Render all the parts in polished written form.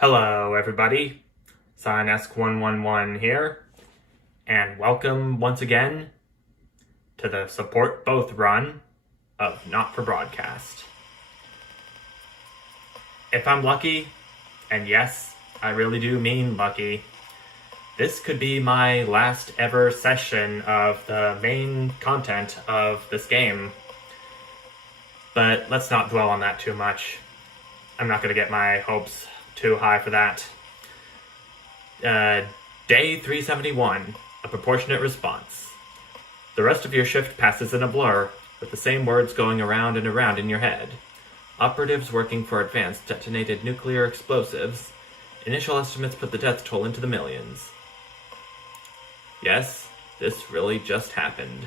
Hello, everybody. SignEsk111 here, and welcome once again to the Support Both run of Not for Broadcast. If I'm lucky, and yes, I really do mean lucky, this could be my last ever session of the main content of this game. But let's not dwell on that too much. I'm not going to get my hopes too high for that. Day 371, a proportionate response. The rest of your shift passes in a blur, with the same words going around and around in your head. Operatives working for Advanced detonated nuclear explosives. Initial estimates put the death toll into the millions. Yes, this really just happened.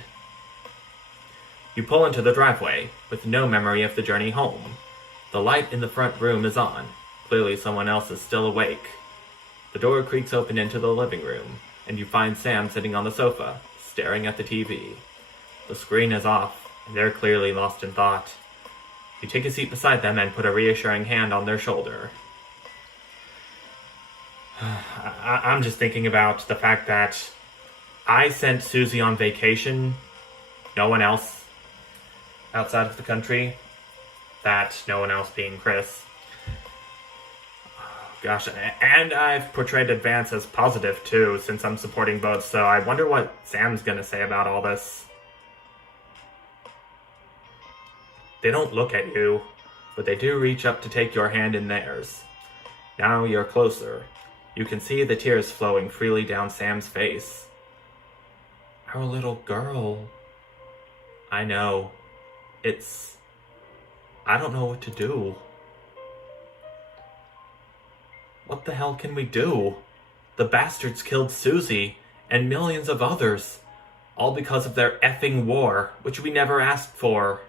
You pull into the driveway, with no memory of the journey home. The light in the front room is on. Clearly someone else is still awake. The door creaks open into the living room, and you find Sam sitting on the sofa, staring at the TV. The screen is off, and they're clearly lost in thought. You take a seat beside them and put a reassuring hand on their shoulder. I'm just thinking about the fact that I sent Suzie on vacation, no one else outside of the country, that no one else being Chris. Gosh, and I've portrayed Advance as positive too, since I'm supporting both, so I wonder what Sam's gonna say about all this. They don't look at you, but they do reach up to take your hand in theirs. Now you're closer. You can see the tears flowing freely down Sam's face. Our little girl. I know. I don't know what to do. What the hell can we do? The bastards killed Suzie, and millions of others. All because of their effing war, which we never asked for.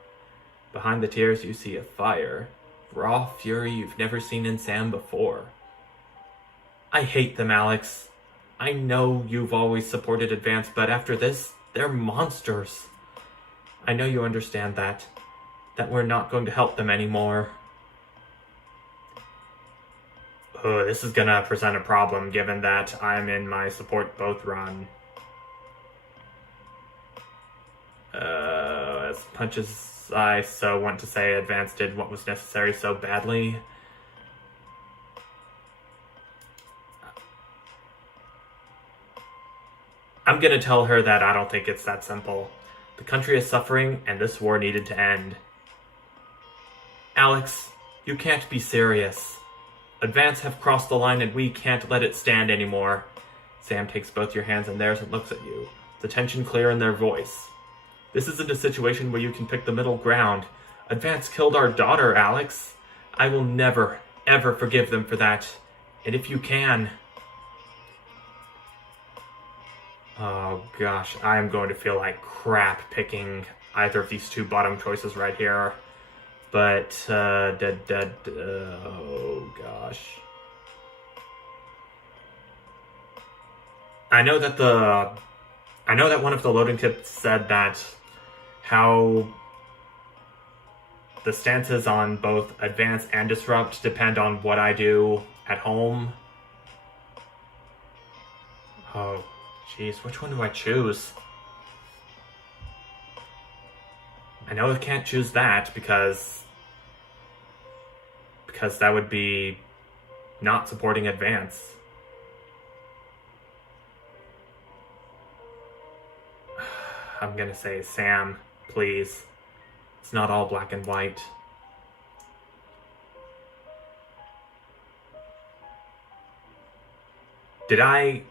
Behind the tears you see a fire. Raw fury you've never seen in Sam before. I hate them, Alex. I know you've always supported Advance, but after this, they're monsters. I know you understand that we're not going to help them anymore. Oh, this is gonna present a problem given that I'm in my support both run. As much as I so want to say Advance did what was necessary so badly, I'm gonna tell her that I don't think it's that simple. The country is suffering, and this war needed to end. Alex, you can't be serious. Advance have crossed the line and we can't let it stand anymore. Sam takes both your hands in theirs and looks at you, the tension clear in their voice. This isn't a situation where you can pick the middle ground. Advance killed our daughter, Alex. I will never, ever forgive them for that. And if you can... Oh gosh, I am going to feel like crap picking either of these two bottom choices right here. But, oh gosh. I know that one of the loading tips said that how the stances on both Advance and Disrupt depend on what I do at home. Oh, jeez, which one do I choose? I know I can't choose that because that would be not supporting Advance. I'm gonna say Sam, please. It's not all black and white. Did I...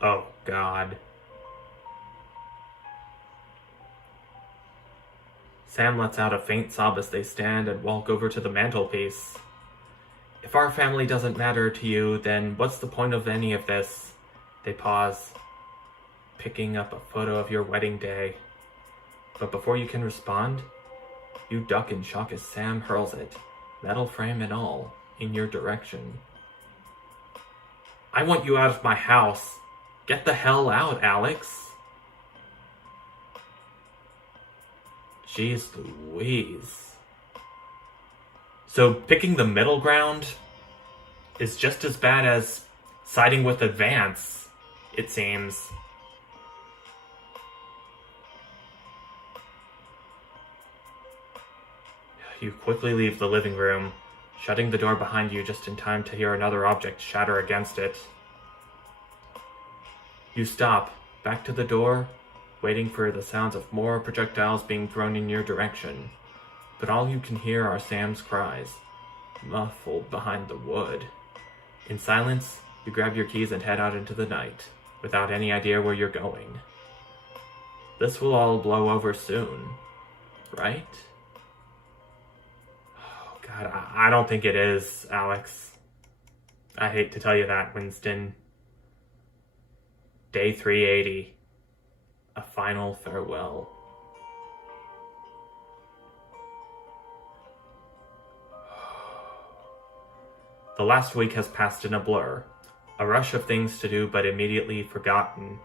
Oh, God. Sam lets out a faint sob as they stand and walk over to the mantelpiece. If our family doesn't matter to you, then what's the point of any of this? They pause, picking up a photo of your wedding day. But before you can respond, you duck in shock as Sam hurls it, metal frame and all, in your direction. I want you out of my house. Get the hell out, Alex. Jeez Louise. So picking the middle ground is just as bad as siding with Advance, it seems. You quickly leave the living room, shutting the door behind you just in time to hear another object shatter against it. You stop, back to the door, waiting for the sounds of more projectiles being thrown in your direction. But all you can hear are Sam's cries, muffled behind the wood. In silence, you grab your keys and head out into the night, without any idea where you're going. This will all blow over soon, right? Oh God, I don't think it is, Alex. I hate to tell you that, Winston. Day 380. A final farewell. The last week has passed in a blur. A rush of things to do but immediately forgotten.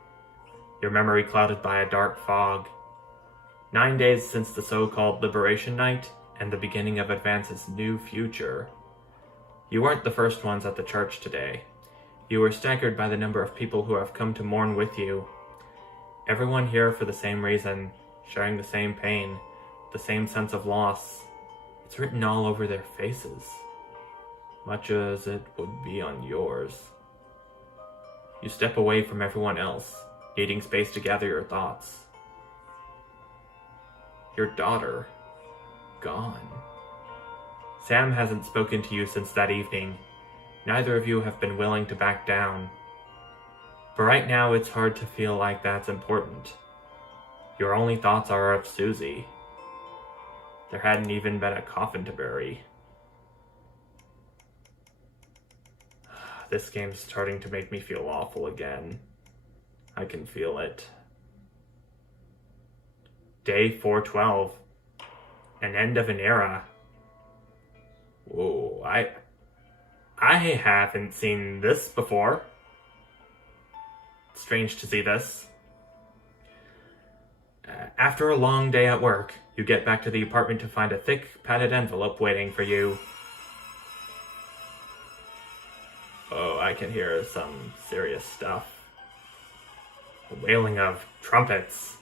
Your memory clouded by a dark fog. 9 days since the so-called Liberation Night and the beginning of Advance's new future. You weren't the first ones at the church today. You were staggered by the number of people who have come to mourn with you. Everyone here for the same reason, sharing the same pain, the same sense of loss. It's written all over their faces, much as it would be on yours. You step away from everyone else, needing space to gather your thoughts. Your daughter, gone. Sam hasn't spoken to you since that evening. Neither of you have been willing to back down. But right now it's hard to feel like that's important. Your only thoughts are of Suzie. There hadn't even been a coffin to bury. This game's starting to make me feel awful again. I can feel it. Day 412. An end of an era. Whoa, I haven't seen this before. Strange to see this. After a long day at work, you get back to the apartment to find a thick, padded envelope waiting for you. Oh, I can hear some serious stuff. The wailing of trumpets.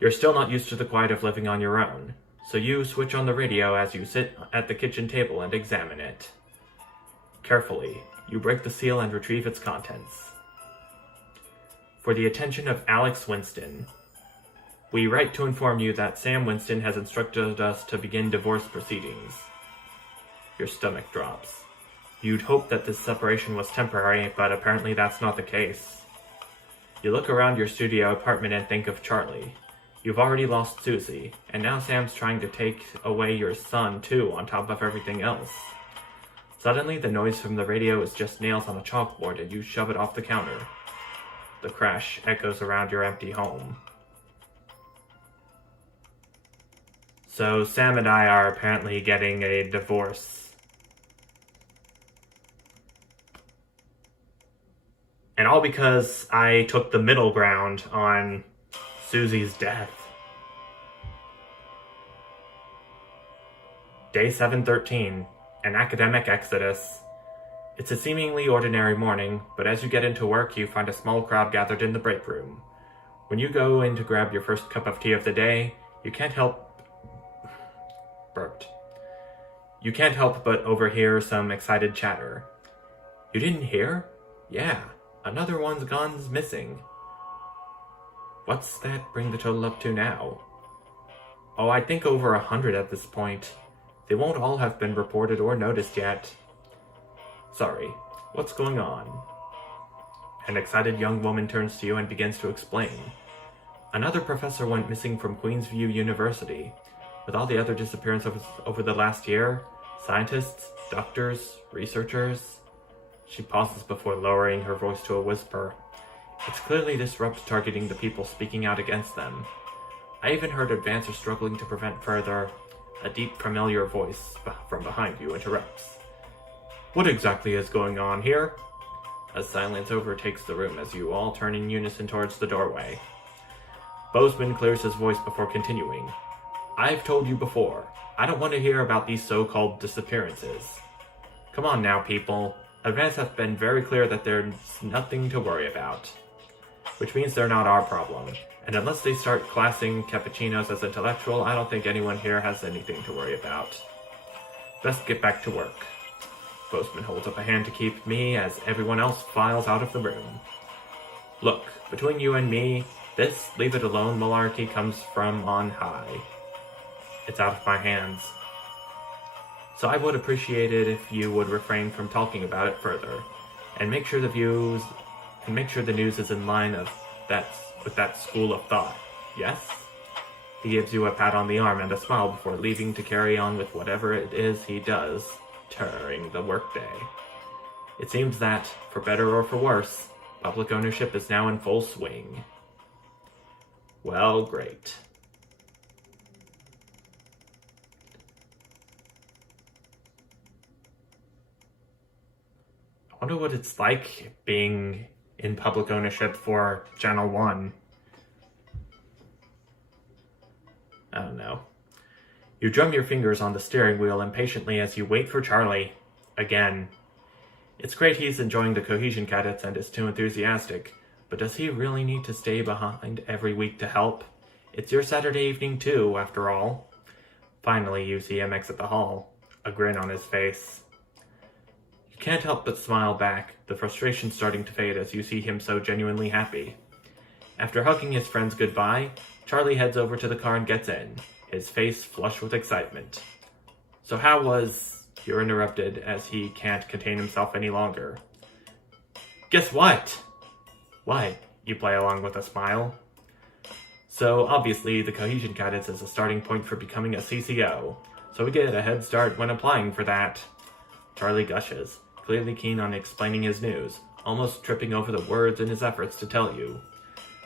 You're still not used to the quiet of living on your own, so you switch on the radio as you sit at the kitchen table and examine it. Carefully, you break the seal and retrieve its contents. For the attention of Alex Winston, we write to inform you that Sam Winston has instructed us to begin divorce proceedings. Your stomach drops. You'd hope that this separation was temporary, but apparently that's not the case. You look around your studio apartment and think of Charlie. You've already lost Suzie, and now Sam's trying to take away your son too, on top of everything else. Suddenly, the noise from the radio is just nails on a chalkboard and you shove it off the counter. The crash echoes around your empty home. So Sam and I are apparently getting a divorce. And all because I took the middle ground on Suzie's death. Day 713, an academic exodus. It's a seemingly ordinary morning, but as you get into work, you find a small crowd gathered in the break room. When you go in to grab your first cup of tea of the day, you can't help but overhear some excited chatter. You didn't hear? Yeah, another one's gone's missing. What's that bring the total up to now? Oh, I think over 100 at this point. They won't all have been reported or noticed yet. Sorry, what's going on? An excited young woman turns to you and begins to explain. Another professor went missing from Queensview University. With all the other disappearances over the last year, scientists, doctors, researchers... She pauses before lowering her voice to a whisper. It's clearly disrupt targeting the people speaking out against them. I even heard Advancer struggling to prevent further. A deep, familiar voice from behind you interrupts. What exactly is going on here? A silence overtakes the room as you all turn in unison towards the doorway. Bozeman clears his voice before continuing. I've told you before, I don't want to hear about these so-called disappearances. Come on now, people. Advance has been very clear that there's nothing to worry about. Which means they're not our problem. And unless they start classing cappuccinos as intellectual, I don't think anyone here has anything to worry about. Best get back to work. Postman holds up a hand to keep me as everyone else files out of the room. Look, between you and me, this leave it alone malarkey comes from on high. It's out of my hands. So I would appreciate it if you would refrain from talking about it further, and make sure the news is in line with that school of thought. Yes? He gives you a pat on the arm and a smile before leaving to carry on with whatever it is he does during the workday. It seems that, for better or for worse, public ownership is now in full swing. Well, great. I wonder what it's like being in public ownership for Channel 1. I don't know. You drum your fingers on the steering wheel impatiently as you wait for Charlie. Again. It's great he's enjoying the cohesion cadets and is too enthusiastic, but does he really need to stay behind every week to help? It's your Saturday evening too, after all. Finally, you see him exit the hall, a grin on his face. You can't help but smile back, the frustration starting to fade as you see him so genuinely happy. After hugging his friends goodbye, Charlie heads over to the car and gets in, his face flushed with excitement. So how was... You're interrupted as he can't contain himself any longer. Guess what? What? You play along with a smile. So obviously the cohesion cadets is a starting point for becoming a CCO, so we get a head start when applying for that. Charlie gushes, clearly keen on explaining his news, almost tripping over the words in his efforts to tell you.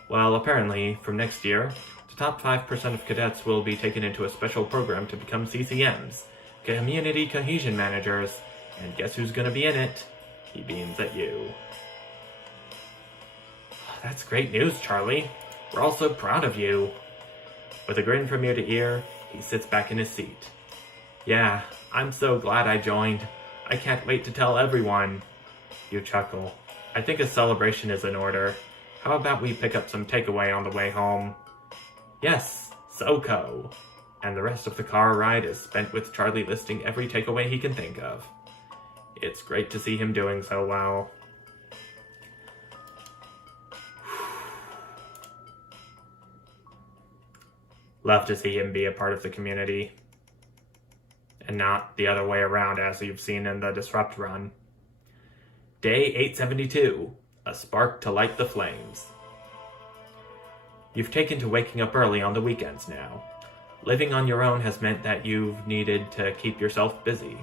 Well, apparently, from next year, the top 5% of cadets will be taken into a special program to become CCMs, Community Cohesion Managers, and guess who's gonna be in it? He beams at you. That's great news, Charlie. We're all so proud of you. With a grin from ear to ear, he sits back in his seat. Yeah, I'm so glad I joined. I can't wait to tell everyone. You chuckle. I think a celebration is in order. How about we pick up some takeaway on the way home? Yes, SoCo. And the rest of the car ride is spent with Charlie listing every takeaway he can think of. It's great to see him doing so well. Love to see him be a part of the community. And not the other way around as you've seen in the Disrupt run. Day 872. A spark to light the flames. You've taken to waking up early on the weekends now. Living on your own has meant that you've needed to keep yourself busy.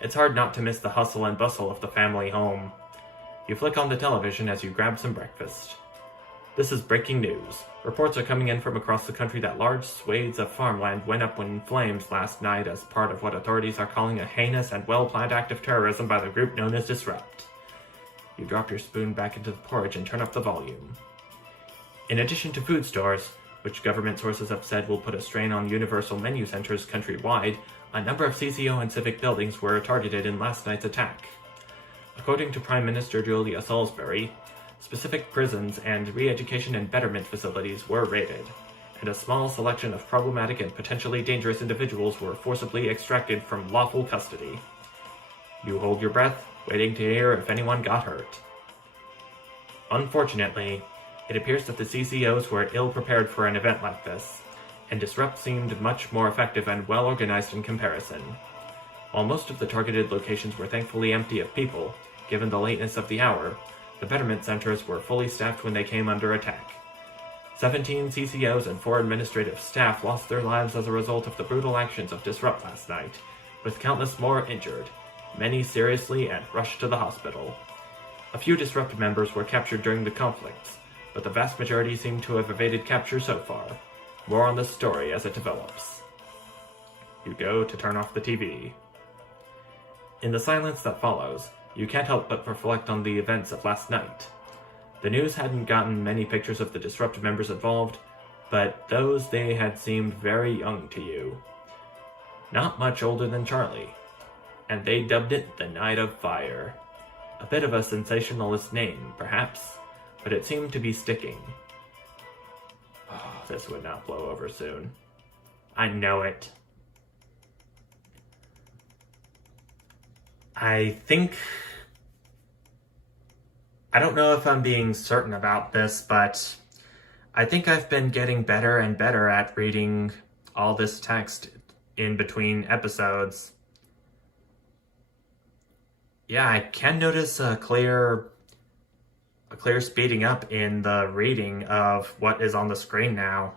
It's hard not to miss the hustle and bustle of the family home. You flick on the television as you grab some breakfast. This is breaking news. Reports are coming in from across the country that large swathes of farmland went up in flames last night as part of what authorities are calling a heinous and well-planned act of terrorism by the group known as Disrupt. You drop your spoon back into the porridge and turn up the volume. In addition to food stores, which government sources have said will put a strain on universal menu centers countrywide, a number of CCO and civic buildings were targeted in last night's attack. According to Prime Minister Julia Salisbury, specific prisons and re-education and betterment facilities were raided, and a small selection of problematic and potentially dangerous individuals were forcibly extracted from lawful custody. You hold your breath, waiting to hear if anyone got hurt. Unfortunately, it appears that the CCOs were ill-prepared for an event like this, and Disrupt seemed much more effective and well-organized in comparison. While most of the targeted locations were thankfully empty of people, given the lateness of the hour, the betterment centers were fully staffed when they came under attack. 17 CCOs and 4 administrative staff lost their lives as a result of the brutal actions of Disrupt last night, with countless more injured, many seriously and rushed to the hospital. A few Disrupt members were captured during the conflicts, but the vast majority seem to have evaded capture so far. More on the story as it develops. You go to turn off the TV. In the silence that follows, you can't help but reflect on the events of last night. The news hadn't gotten many pictures of the Disrupt members involved, but those they had seemed very young to you. Not much older than Charlie. and they dubbed it the Night of Fire. A bit of a sensationalist name, perhaps, but it seemed to be sticking. Oh, this would not blow over soon. I know it. I don't know if I'm being certain about this, but I think I've been getting better and better at reading all this text in between episodes. Yeah, I can notice a clear speeding up in the reading of what is on the screen now.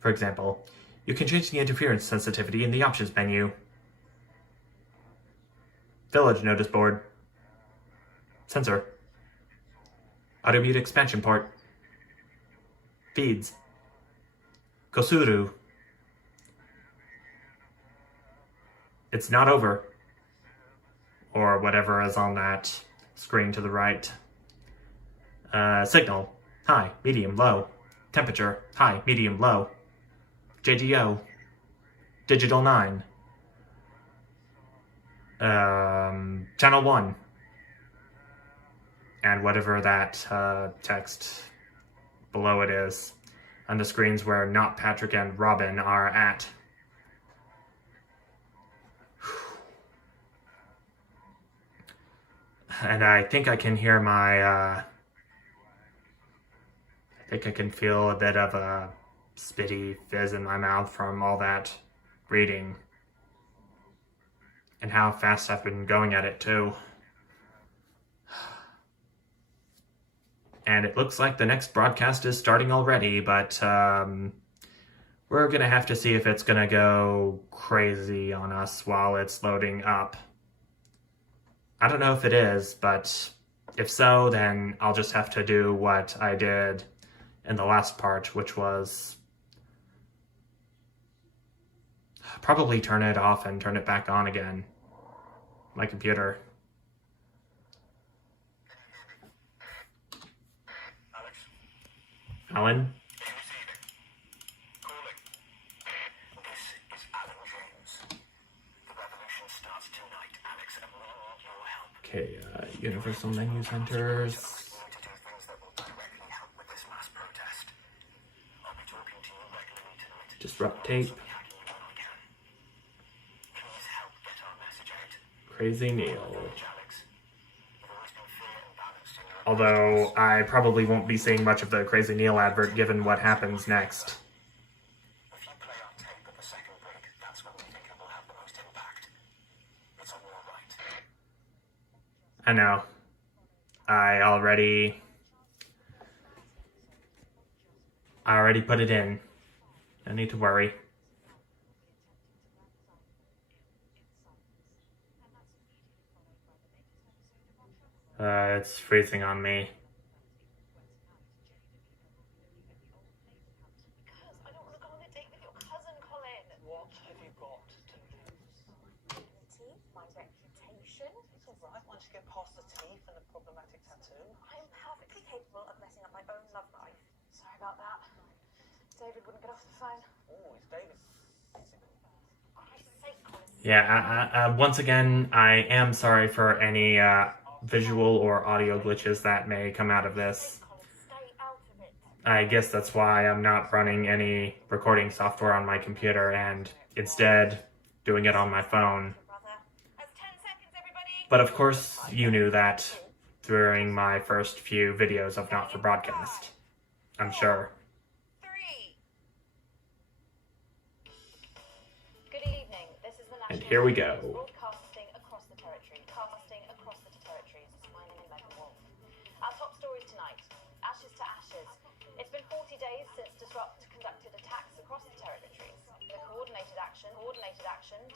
For example, you can change the interference sensitivity in the options menu. Village notice board. Sensor. Auto mute expansion port. Feeds. Kosuru. It's not over. Or whatever is on that screen to the right. Signal. High, medium, low. Temperature. High, medium, low. JDO. Digital 9. Channel 1. And whatever that text below it is on the screens where not Patrick and Robin are at. And I think I can hear I think I can feel a bit of a spitty fizz in my mouth from all that reading. And how fast I've been going at it too. And it looks like the next broadcast is starting already, but we're gonna have to see if it's gonna go crazy on us while it's loading up. I don't know if it is, but if so, then I'll just have to do what I did in the last part, which was probably turn it off and turn it back on again. My computer. Alex. Alan? Calling. This is Alan James. The revolution starts tonight, Alex, and we need your help. Okay, Universal Menu Centers. To do things that will directly help with this mass protest. I'll be talking to you regularly tonight. Disrupt tape. Please help get our message out. Crazy Neil. Alex. You've always been fair and balanced in your Although I probably won't be seeing much of the Crazy Neil advert given what happens next. If you play our tape at the second break, that's when we think it will have the most impact. It's on your right. I know. I already put it in. No need to worry. It's freezing on me. Because I don't want to go on a date with your cousin, Colin. What have you got to lose? Dignity, my reputation. It's all right once you get past the teeth and the problematic tattoo. I am perfectly capable of messing up my own love life. Sorry about that. David wouldn't get off the phone. Oh, is David physical? Christ's sake, Colin. Yeah, once again, I am sorry for any visual or audio glitches that may come out of this. Colin, stay out of it. I guess that's why I'm not running any recording software on my computer and instead doing it on my phone. Brother. That's 10 seconds, everybody. But of course, you knew that during my first few videos of Not for Broadcast. I'm sure. 3. Good evening. This is the National And here we go. Broadcasting across the territory. Casting across the territories. Smiling and Megan Wolf. Our top stories tonight. Ashes to ashes. It's been 40 days since Disrupt conducted attacks across the territories. The coordinated action,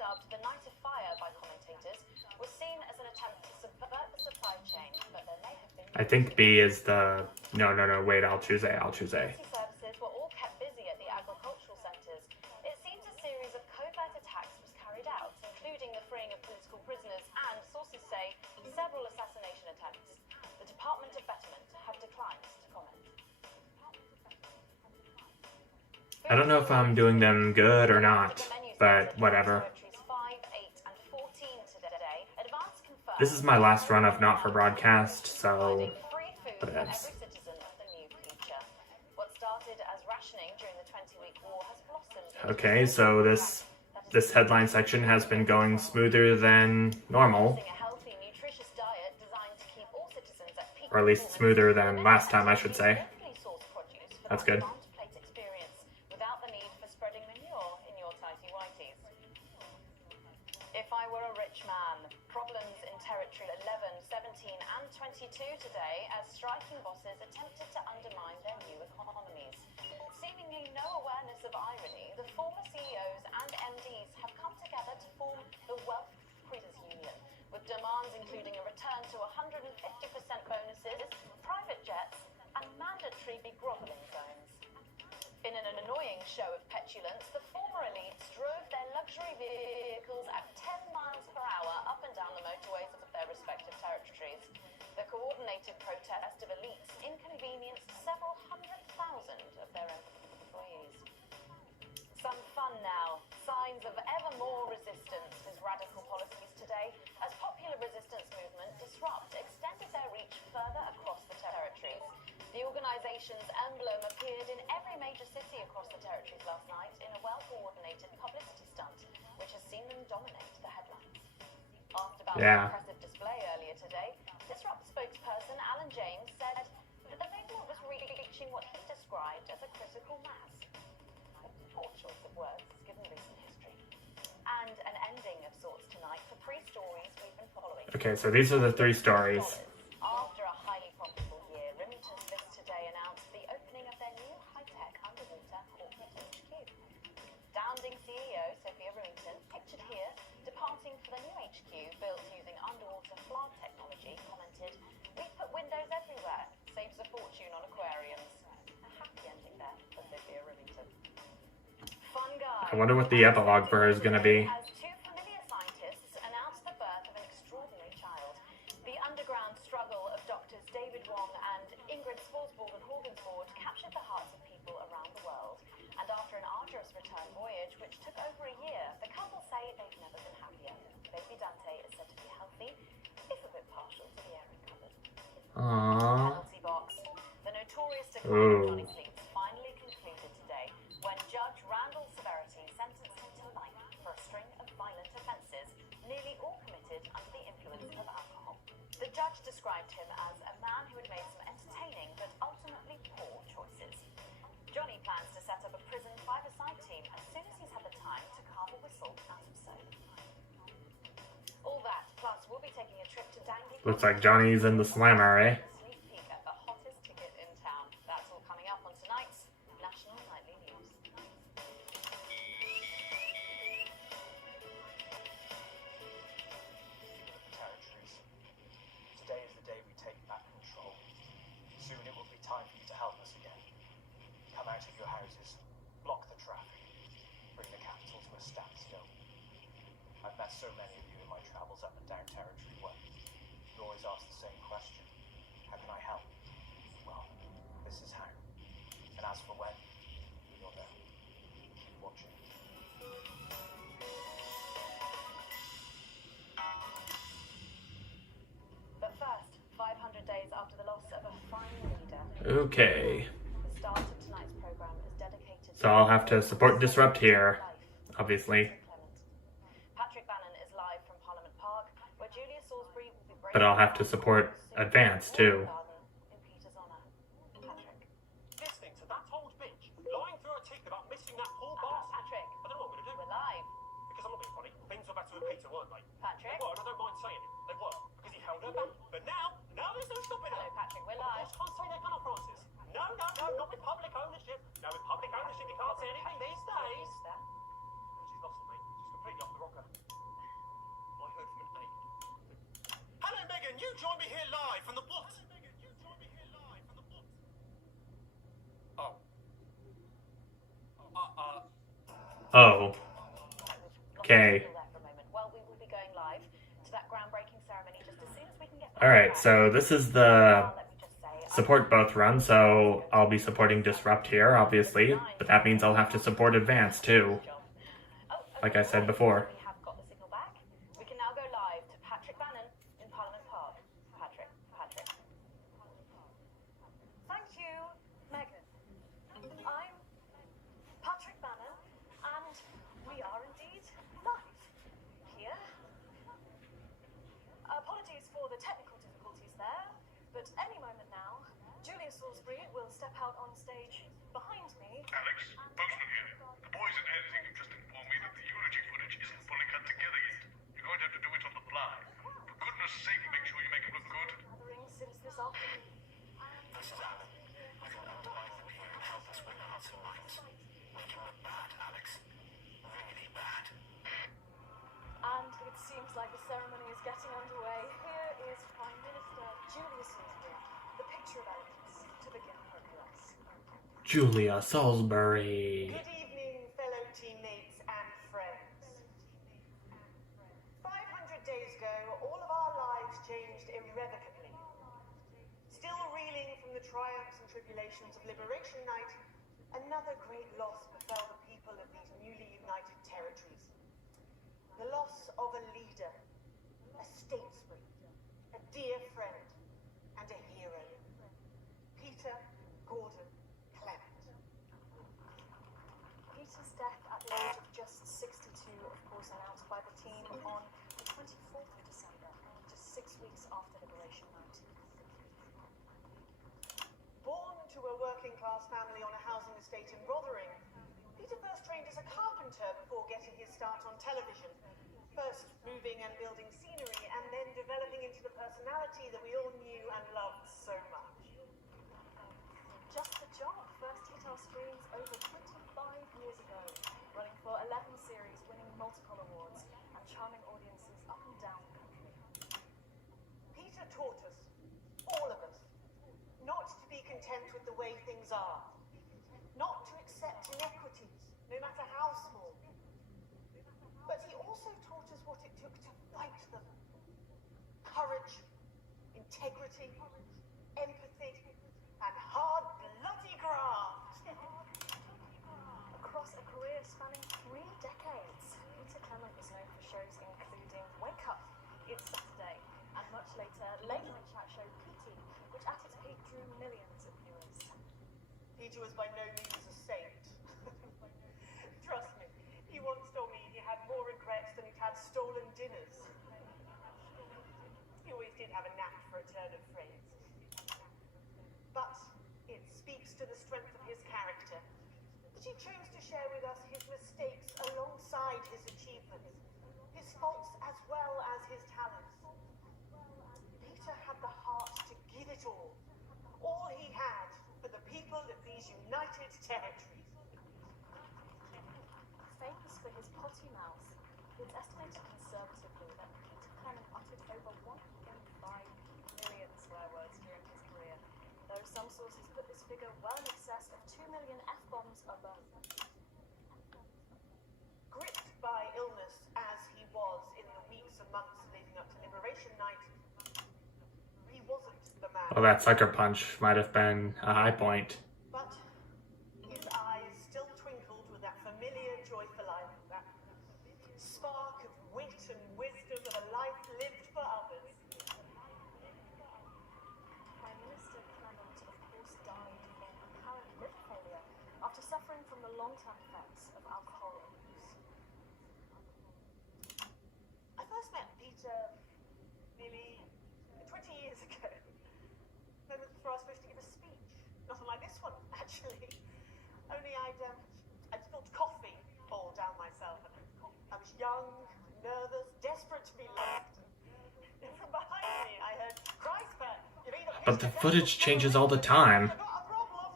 dubbed the Night of Fire by commentators, was seen as an attempt to subvert the supply chain, but there may have been... I think B is the... No, wait, I'll choose A. Security services were all kept busy at the agricultural centres. It seems a series of covert attacks was carried out, including the freeing of political prisoners and, sources say, several assassination attempts. The Department of Betterment have declined to comment. I don't know if I'm doing them good or not, but whatever. Territories 5, 8 and 14 today. This is my last run of Not for Broadcast, so free food for every citizen of the new future. What started as rationing during the 20-week war has blossomed into okay, so this headline section has been going smoother than normal, a healthy, nutritious diet designed to keep all citizens at peak or at least smoother than last time, I should say. locally sourced produce for That's that good. farm-to-plate experience without the need for spreading manure in your tighty-whities. If I were a rich man, problems in Territory 11, 17 and 22 today as striking bosses attempted to undermine their new economies. Seemingly no awareness of irony, the former CEOs and MDs have come together to form the Wealth Creators Union, with demands including a return to 150% bonuses, private jets and mandatory begroveling zones. In an annoying show of petulance, the former elites drove their luxury vehicles at 10 miles per hour up and down the motorways of their respective territories. The coordinated protest of elites inconvenienced several 100,000 of their employees. Some fun now. Signs of ever more resistance with radical policies today, as popular resistance movement Disrupt extended their reach further across the territories. The organization's emblem appeared in every major city across the territories last night in a well-coordinated publicity stunt, which has seen them dominate the headlines. Asked about the impressive display earlier today, Disrupt spokesperson Alan James said that the movement was reaching what he described as a critical mass. A poor choice of words, given recent history. And an ending of sorts tonight for 3 stories we've been following. Okay, so these are the 3 stories. After a highly profitable year, Remington Smith today announced the opening of their new high-tech underwater corporate HQ. Founding CEO Sophia Remington, pictured here, departing for the new HQ built using underwater FLAG technology, commented, "We've put windows everywhere, saves a fortune on aquariums." A happy ending there for Sophia Remington. Fun guy. I wonder what the epilogue for her is going to be. As 2 familiar scientists announced the birth of an extraordinary child. The underground struggle of doctors David Wong and Ingrid Swarsborg and Horgensford captured the hearts of people around the world. And after an arduous return voyage, which took over a year, the couple say they've never been happier. Baby Dante is said to be healthy, if a bit partial to the airing cupboard. Aww. Penalty box. The notorious decline of Johnny Sleeps finally concluded today when Judge Randall Severity sentenced him to life for a string of violent offences, nearly all committed under the influence of alcohol. The judge described him as a man who had made some entertaining but ultimately poor choices. Johnny plans to set up a prison 5-a-side team as soon as he's had the time to carve a whistle out of soap. All that, plus we'll be taking a trip to Dangley. Looks like Johnny's in the slammer, eh? Sneak peek at the hottest ticket in town. That's all coming up on tonight's National Nightly News. Territories. Today is the day we take back control. Soon it will be time for you to help us again. Come out of your houses, block the traffic, bring the capital to a standstill. I've met so many of you in my travels up and down Territory Way. You always ask the same question. How can I help? Well, this is how. And as for when, you'll know. Keep watching. But first, 500 days after the loss of a fine leader. Okay. The start of tonight's program is dedicated So I'll have to support Disrupt here, obviously. Patrick Bannon is live from Parliament Park, where Julia Salisbury will be But I'll have to support Advance, too. in Peter's honour. Patrick. Listening to that old bitch lying through her teeth about missing that poor bastard. Patrick. I don't know what I'm going to do. We're live. Because I'm not being funny. Things were better with Peter, weren't they? Patrick. They were, and I don't mind saying it. They were. Because he held her back. But now there's no stopping her. Hello, Patrick. We're Of live. course, can't say they cannot, Francis. No, not with public ownership. No, with public ownership, you can't say anything these days. There. She's lost me. She's completely off the rocker. I heard from an aide. Hello, Megan. You join me here live from the what? Oh. Oh. Okay. Well, we will be going live to that groundbreaking ceremony just as soon as we can get. Alright, so this is the Let me just say, support both run, so I'll be supporting Disrupt here, obviously. But that means I'll have to support Advance, too. Like I said before. We have got the signal back. We can now go live to Patrick Bannon in Apologies for the technical difficulties there, but any moment now, Julia Salisbury will step out on stage behind me. Alex, Postman here. The boys in editing have just informed me that the eulogy footage isn't fully cut together yet. You're going to have to do it on the fly. For goodness sake, make sure you make it look good. Gathering since this afternoon. This is Alan. I can underline them here and help us win hearts and minds. Make it look bad, Alex. Really bad. And it seems like the ceremony is getting underway. Here is Prime Minister Julia Salisbury, the picture of elegance, to begin her address. Julia Salisbury. Good evening, fellow teammates and friends. 500 days ago, all of our lives changed irrevocably. Still reeling from the triumphs and tribulations of Liberation Night, another great loss befell the people of these newly united territories. The loss of a leader, a statesman, a dear friend, and a hero. Peter Gordon Clement. Peter's death at the age of just 62, of course, announced by the team on the 24th of December, just 6 weeks after Liberation Night. Born to a working-class family on a housing estate in Rotherham, Peter first trained as a carpenter before getting his start on television. First moving and building scenery, and then developing into the personality that we all knew and loved so much. Just the Job first hit our screens over 25 years ago, running for 11 series, winning multiple awards, and charming audiences up and down the country. Peter taught us, all of us, not to be content with the way things are, not to accept inequities, no matter how small. But he also taught us what it took to fight them. Courage, integrity, empathy, and hard, bloody graft. Across a career spanning 3 decades, Peter Clement was known for shows including Wake Up, It's Saturday, and much later, late night chat show PT, which at its peak drew millions of viewers. Peter was by no means a saint. Trust me, he once told me he had more regrets than he'd had stolen dinners. He always did have a knack for a turn of phrase. But it speaks to the strength of his character that he chose to share with us his mistakes alongside his achievements, his faults as well as his talents. Peter had the heart to give it all he had for the people of these united territories. Famous for his potty mouth, it's estimated conservatively that Peter Clement uttered over 1.5 million swear words during his career, though some sources put this figure well in excess of 2 million F-bombs alone. Gripped by illness as he was in the weeks and months leading up to Liberation Night, he wasn't the man. Well, that sucker punch might have been a high point. But his eyes still twinkled with that familiar joy for life, that spark of wit and wisdom of a life lived for others. Prime Minister Clement, of course, died from apparent liver failure after suffering from the long-term effects of alcohol abuse. I first met Peter nearly 20 years ago. Moment before I was supposed to give a speech. Not unlike this one, actually. Only I'd spilled coffee all down myself. I was young, nervous, desperate to be loved. And from behind me, I heard, "Christ, but you've either But the footage changes all the time. I've got a problem."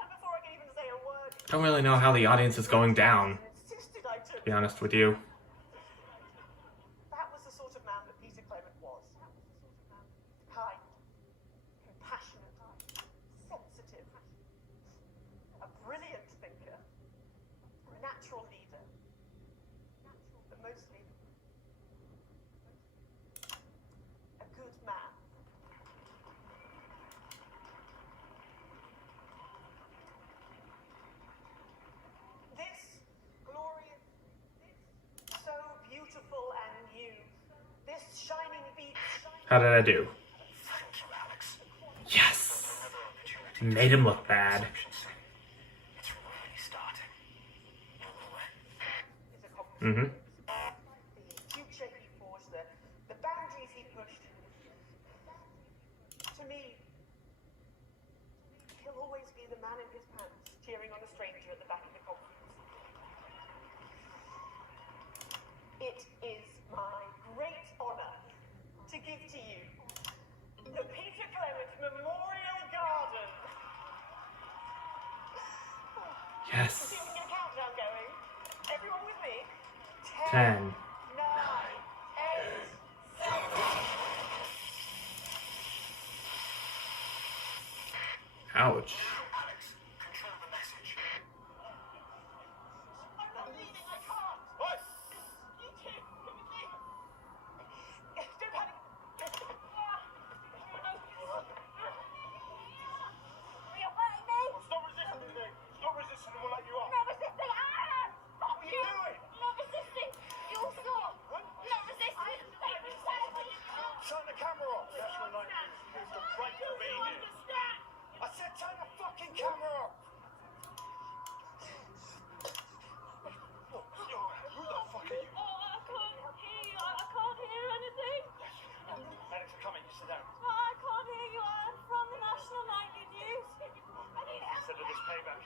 And before I could even say a word, I don't really know how the audience is going down, insisted I took to be honest with you. That was the sort of man that Peter Clement was. Kind, compassionate, sensitive, a brilliant thinker, a natural leader, but mostly a good man. This glorious, so beautiful and new, this shining beach. How did I do? Thank you, Alex. Yes! Another opportunity. Made him look bad. It's really starting. On the way. Is a compliment. Mm-hmm. The future he forged, the cheering on a stranger at the back of the conference. It is my great honor to give to you the Peter Clement Memorial Garden. Yes. See if we can get a countdown going. Everyone with me? 10. 9, 8, 7. Ouch. Alex, control the message. I'm not leaving, I can't. What? You two, with me. Don't panic. You're hurting me! Stop resisting me. Stop resisting and we'll let you up. Not resisting! Ah! Stop What are you doing? Not resisting! You all stop! Not resisting! Take me Turn the camera off. That's when I moved the right to be here. understand! I said turn the fucking camera off. Look, who the fuck are you? Oh, I can't hear you. I can't hear anything. Alex, come in. You sit down. I can't hear you. I'm from the National Nightly News. I need help. Instead of this payback.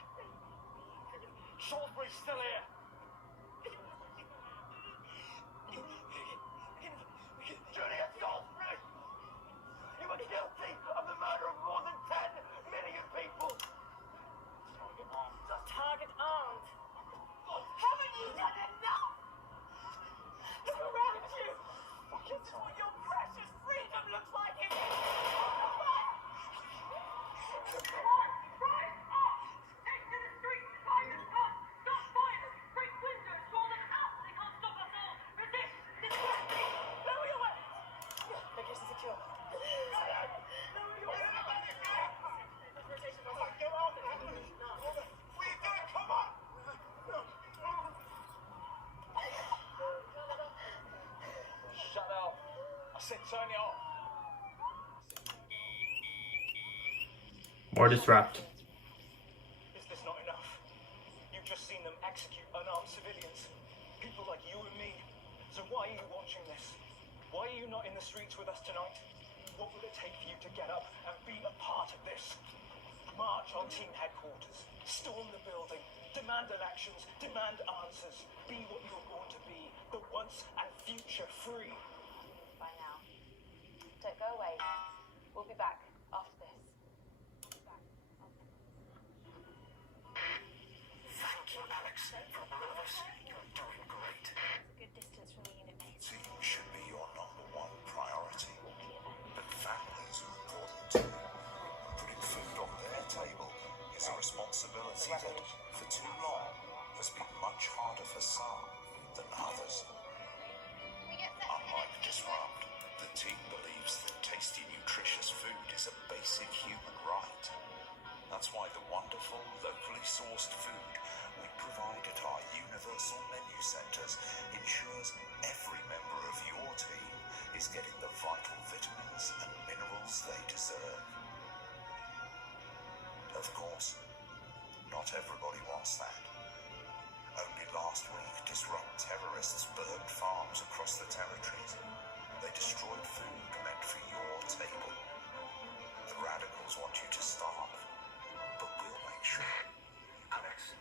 Salisbury's still here. Juliet Salisbury! You were guilty of the murder of more than 10 million people! Target armed. Haven't you done enough? Look around you. This is what your precious freedom looks like in Shut up. I said turn it off. More disrupt. Is this not enough? You've just seen them execute unarmed civilians. People like you and me. So why are you watching this? Why are you not in the streets with us tonight? What will it take for you to get up and be a part of this? March on team headquarters. Storm the building. Demand elections. Demand answers. Be what you're born to be. The once and future free. Bye now. Don't go away. We'll be back after this. Thank you, Alex. From all of us, you're doing great. It's a good distance from the unit mate. Team should be your number one priority, but families are important too. Putting food on their table is a responsibility that, for too long, has been much harder for some than others. Unlike Disrupt, the team believes that tasty, nutritious food is a basic human right. That's why the wonderful, locally sourced food we provide at our universal menu centres ensures every member of your team is getting the vital vitamins and minerals they deserve. Of course, not everybody wants that. Only last week, Disrupt terrorists burned farms across the territories. They destroyed food meant for your table. The radicals want you to starve, but we'll make sure. Alex,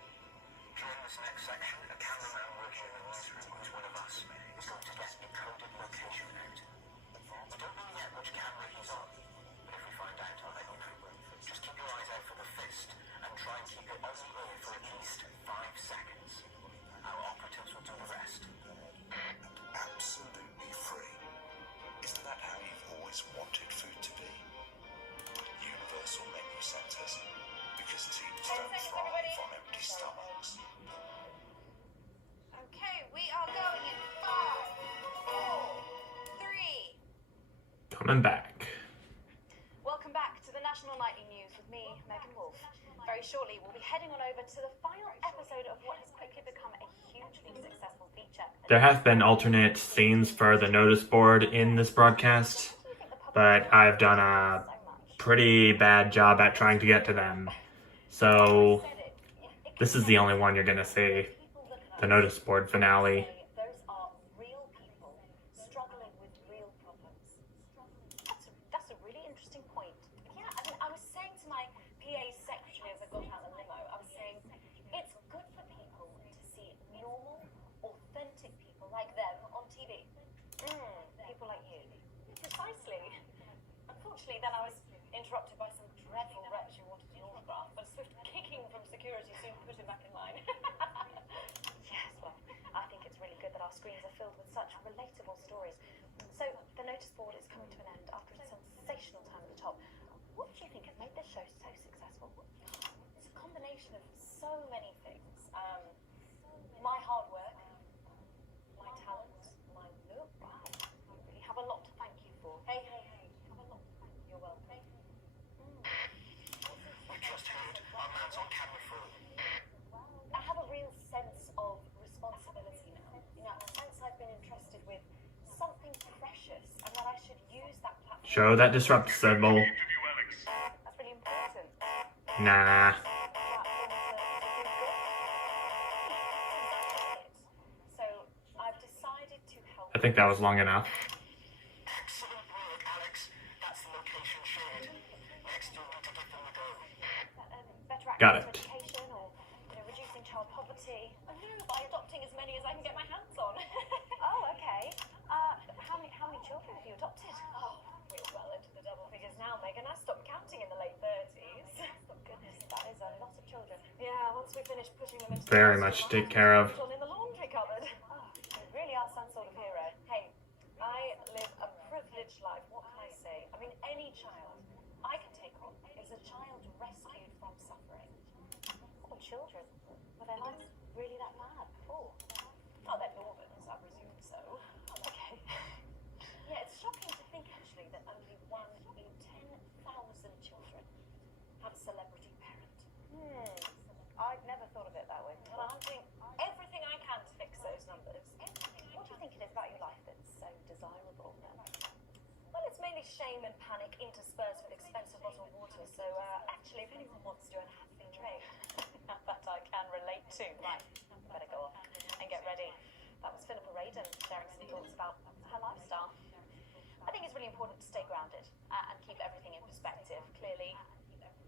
during this next section, a cameraman working in this room with one of us is going to get a coded location out. We don't know yet which camera he's on, but if we find out, I'll let you know. Just keep your eyes out for the fist and try and keep it on the road for at least 5 seconds. Our operatives will do the rest. And absolutely free. Isn't that how you've always wanted food to be? Universal menu centres, because teams don't thrive on empty stomachs. Okay, we are going in 5, 4, 3. Coming back. Welcome back to the National Nightly News with me, Megan Wolf. Very shortly, we'll be heading on over to the final episode of what has quickly become a hugely successful feature. There have been alternate scenes for the notice board in this broadcast, but I've done a pretty bad job at trying to get to them. So this is the only one you're gonna see, the notice board finale. Those are real people struggling with real problems. That's a really interesting point. Yeah, I mean, I was saying to my PA secretary as I got out of the limo, I was saying, screens are filled with such relatable stories. So the notice board is coming to an end after a sensational time at the top. What do you think has made this show so successful? It's a combination of so many things. My hard work, my talent, my look. Wow, you really have a lot to thank you for. Hey, have a lot to thank you. You're welcome. We just heard our man's on camera for I have a real sense of responsibility now. You know, a sense I've been entrusted with something precious, and that I should use that platform. Show that disrupt symbol. Interview, Alex. That's really important. Nah. So I've decided to help. I think that was long enough. excellent work, Alex. That's the location shared. Next, you'll need to give them a go. Better Got access it. to education, or reducing child poverty. By adopting as many as I can get my hands on. Oh, okay. How many children have you adopted? Oh, we're well into the double figures now, Megan. I stopped counting in the late 30s. Oh goodness, that is a lot of children. Yeah, once we finish pushing them into Very the much to hospital, take care of. put in the laundry cupboard. Oh, you really are some sort of hero. Hey, I live a privileged life. What can I say? I mean, any child I can take on is a child rescued from suffering. Or children. Were their lives really that bad before? Oh, they're Normans, I presume so. Okay. Yeah, it's shocking to think actually that only 1 in 10,000 children have a celebrity parent. I'd never thought of it that way. Well, I'm doing everything I can to fix those numbers. What do you think it is about your life that's so desirable then? Well, it's mainly shame and panic interspersed with expensive bottled water. So, actually, if anyone wants to unhappily trade, that I can relate to. Right, better go off and get ready. That was Philippa Radin sharing some thoughts about her lifestyle. I think it's really important to stay grounded and keep everything in perspective. Clearly,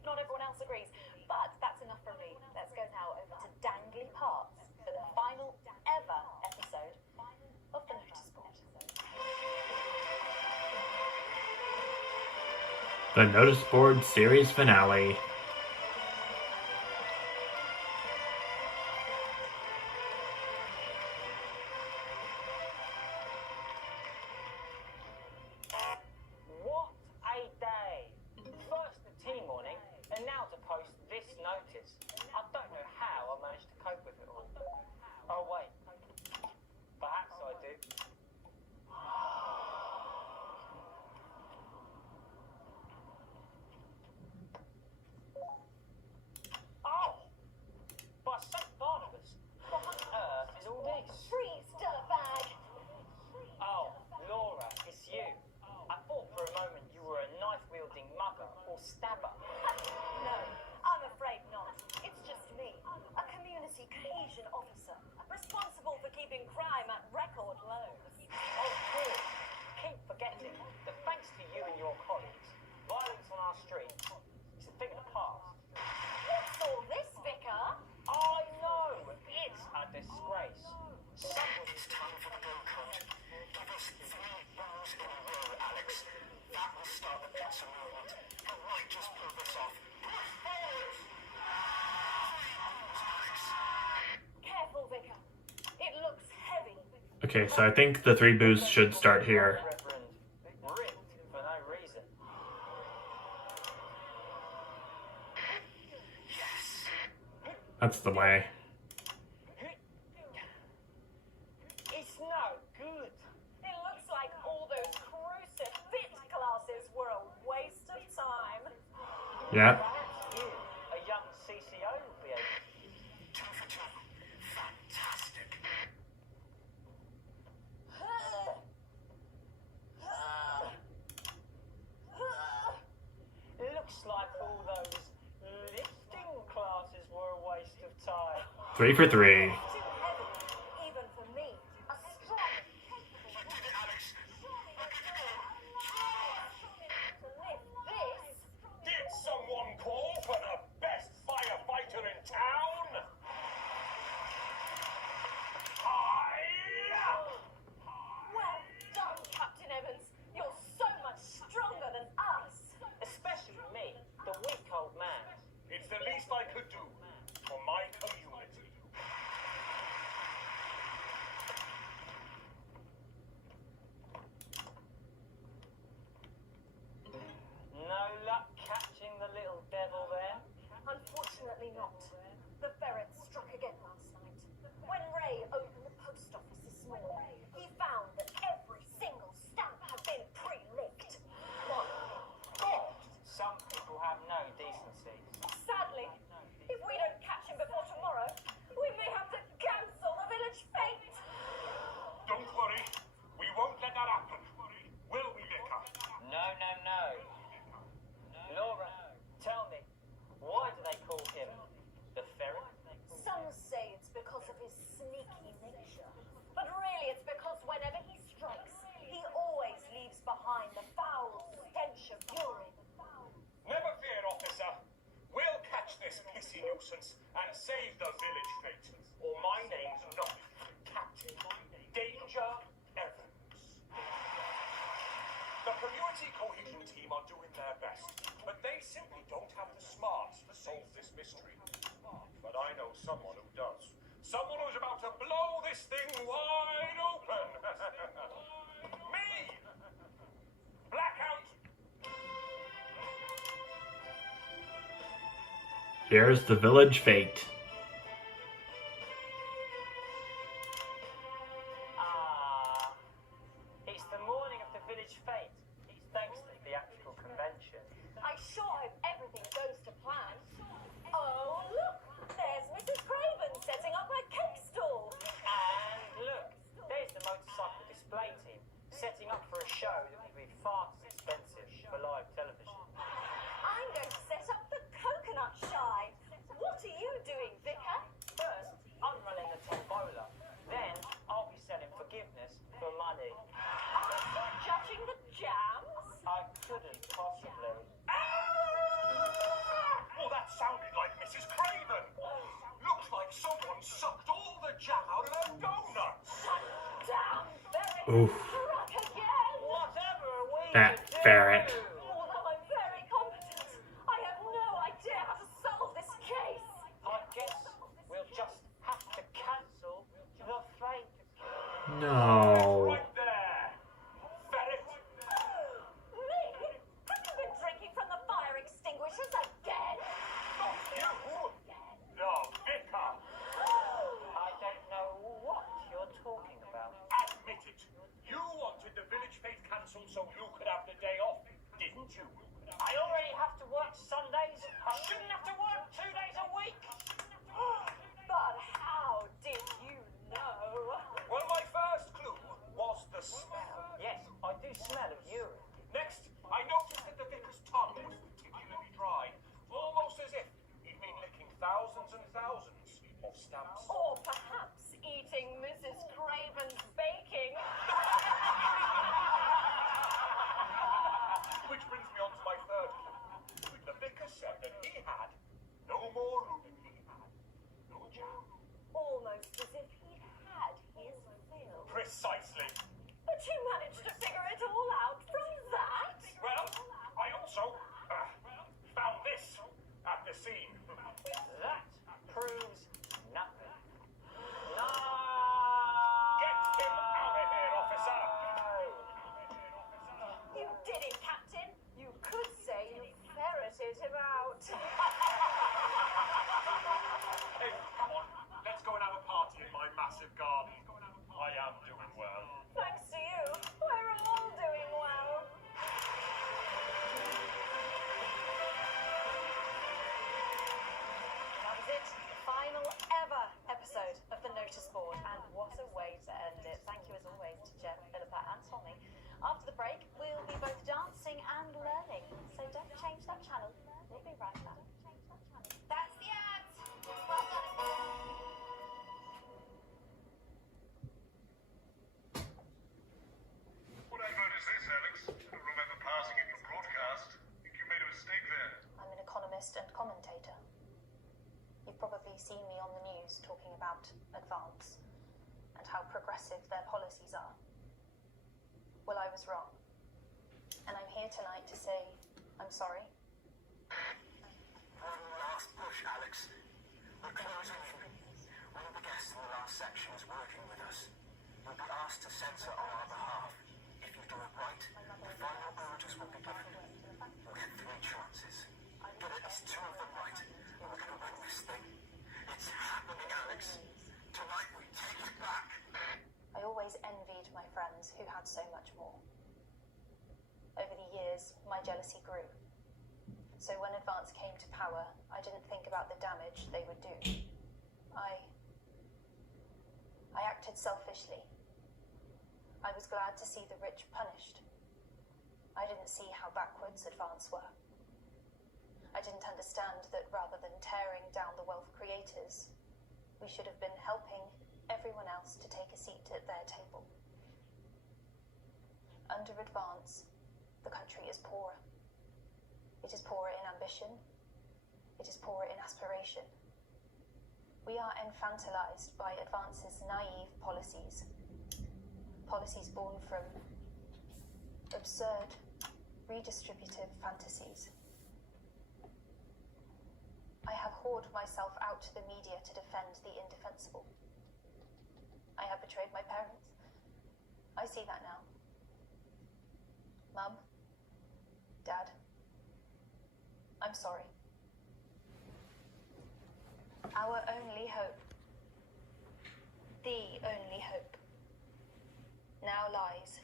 not everyone else agrees, but that's enough from me. Let's go now over to Dangly Parts for the final ever episode of the Notice Board. The Notice Board series finale. What a day! First the tea morning, and now to post this notice. I don't know how I managed to cope with it all. Oh wait, perhaps I do. Oh! By St. Barnabas, what on earth is all this? Freeze, dirtbag! Oh, Laura, it's you. I thought for a moment you were a knife-wielding mugger or stabber. No, I'm afraid not. It's just me, a community cohesion officer, responsible for keeping crime at record lows. Oh, good. Keep forgetting that thanks to you and your colleagues, violence on our streets is a thing of the past. What's all this, Vicar? I know, it's a disgrace. It's time for the go code. Give us 3 balls in a row, Alex. That will start the pizza movement. It might just pull this off. Push forward! 3 balls, Alex. Careful, Vicar. It looks heavy. Okay, so I think the 3 boosts should start here. Reverend, ripped for no reason. That's the way. It's no good. It looks like all those crucifix classes were a waste of time. Yep. Perhaps you, a young CCO, will be able 2 for 2. Fantastic. It looks like all those lifting classes were a waste of time. 3 for 3. Too heavy, even for me. A strong, capable You did it, Alex. Look at you. to lift this. Did someone call for the best firefighter in town? Well done, Captain Evans. You're so much stronger than us. Especially me, the weak old man. It's the least I could do for my community. have no decency. Sadly, if we don't catch him before tomorrow, we may have to cancel the village fete. Don't worry, we won't let that happen. Will we, Vicar? No. Laura, tell me, why do they call him the Ferret? Some say it's because of his sneaky nature. But really it's because whenever he strikes, he always leaves behind the foul stench of urine. Never fear, officer. We'll catch this pissy nuisance and save the village fate. Or my name's not Captain Danger Evans. The community cohesion team are doing their best, but they simply don't have the smarts to solve this mystery. But I know someone who does. Someone who's about to blow this thing wide open. Me! Blackout! Here's the village fate. It's the morning of the village fete, thanks to the theatrical convention. I sure hope everything goes to plan. Oh, look! There's Mrs. Craven setting up her cake stall. And look, there's the motorcycle display team, setting up for a show that will be far too expensive for live television. I'm going to set up the coconut shy. What are you doing, Vicar? First, I'm running the tombola. Then, I'll be selling forgiveness for money. Aren't you judging the jams? I couldn't possibly. Oh, that sounded like Mrs. Craven. Looks like someone sucked all the jam out of her donuts. Damn ferret! Oof. Struck again! Whatever are we That to do? ferret. Although I'm very competent, I have no idea how to solve this case. I guess we'll just have to cancel the fate. No. Right there. Ferret. Me? Have you been drinking from the fire extinguishers again? Not you. The Vicar. I don't know what you're talking about. Admit it. You wanted the village fete cancelled so you could have the day off, didn't you? I already have to work Sundays. I shouldn't have to work 2 days a week. But how did you know? Well, my first clue was the smell. Yes, I do smell of urine. Next, I noticed that the vicar's tongue was particularly dry, almost as if he'd been licking thousands and thousands of stamps. Or perhaps eating Mrs. Craven's baking. Which brings me on to my third clue. The vicar said that he had no more room. He had no jam. Almost as if he had his fill. Precisely. But you managed to figure it all out from that? Well, I also found this at the scene. That proves nothing. No! Get him out of here, officer! You did it, Captain. You could say you ferreted him out. Hey, come on, let's go and have a party in my massive garden. I am doing well. Thanks to you, we're all doing well. That was it. The final ever episode of the Notice Board. And what a way to end it. Thank you as always to Jeff, Philippa and Tommy. After the break, we'll be both dancing and learning. So don't change that channel. We'll be right back. That's the end. Well done. What advert is this, Alex? I don't remember passing it from broadcast. Think you made a mistake there. I'm an economist and commentator. You've probably seen me on the news talking about Advance and how progressive their policies are. Well, I was wrong. And I'm here tonight to say I'm sorry. One last push, Alex. We're closing in. One of the guests in the last section is working with us. You'll be asked to censor on our behalf. If you do it right, the final orders will be given. You'll get 3 chances. Get at least 2 of them right, and we're going to win this thing. It's happening, Alex. Tonight we take it back. I always envied my friends who had so much more. Over the years, my jealousy grew. So when Advance came to power, I didn't think about the damage they would do. I acted selfishly. I was glad to see the rich punished. I didn't see how backwards Advance were. I didn't understand that rather than tearing down the wealth creators, we should have been helping everyone else to take a seat at their table. Under Advance, the country is poorer. It is poorer in ambition. It is poorer in aspiration. We are infantilized by Advance's naive policies. Policies born from absurd, redistributive fantasies. I have whored myself out to the media to defend the indefensible. I have betrayed my parents. I see that now. Mum, Dad, I'm sorry. Our only hope, the only hope, now lies